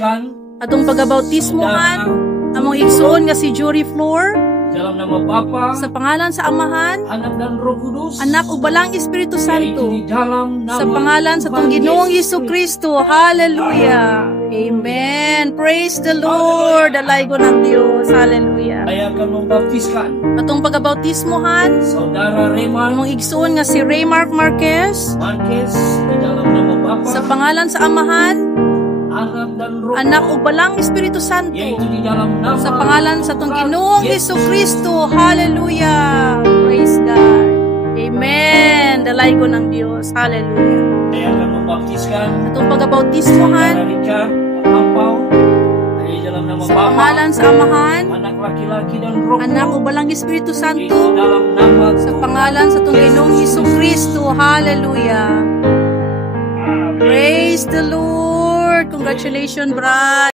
mabaptiskan Atong pagabautismohan among igsoon nga si Jory Floor dalam nama Bapa, sa pangalan sa Amahan, Anak dan Roh Kudus, Anak ug Balang Espiritu Santo, yaitu di dalam nama sa pangalan sa atong Ginoong Hesukristo. Hallelujah. Amen. Praise the Lord. Dalaygo ng Dios. Hallelujah. Saya akan membaptiskan Atong pagabautismohan Saudara Remar among igsoon nga si Raymark Marquez Marquez di dalam nama Bapa, sa pangalan sa Amahan, Anak dan Roh Anak Kudus, ug Balang Espiritu Santo, yaitu di dalam nama sa pangalan sa atong Ginoong Hesukristo. Hallelujah. Praise God. Amen. Dalaygo ng Dios. Hallelujah. Saya akan membaptiskan Atong pagabautismohan Saudara Richard Ampau di dalam nama sa Bapa, pangalan sa Amahan, Anak laki-laki dan Roh Anak Kudus, ug Balang Espiritu yaitu Santo, dalam nama sa pangalan sa atong Ginoong Hesukristo. Hallelujah. Praise the Lord. Congratulations, brad.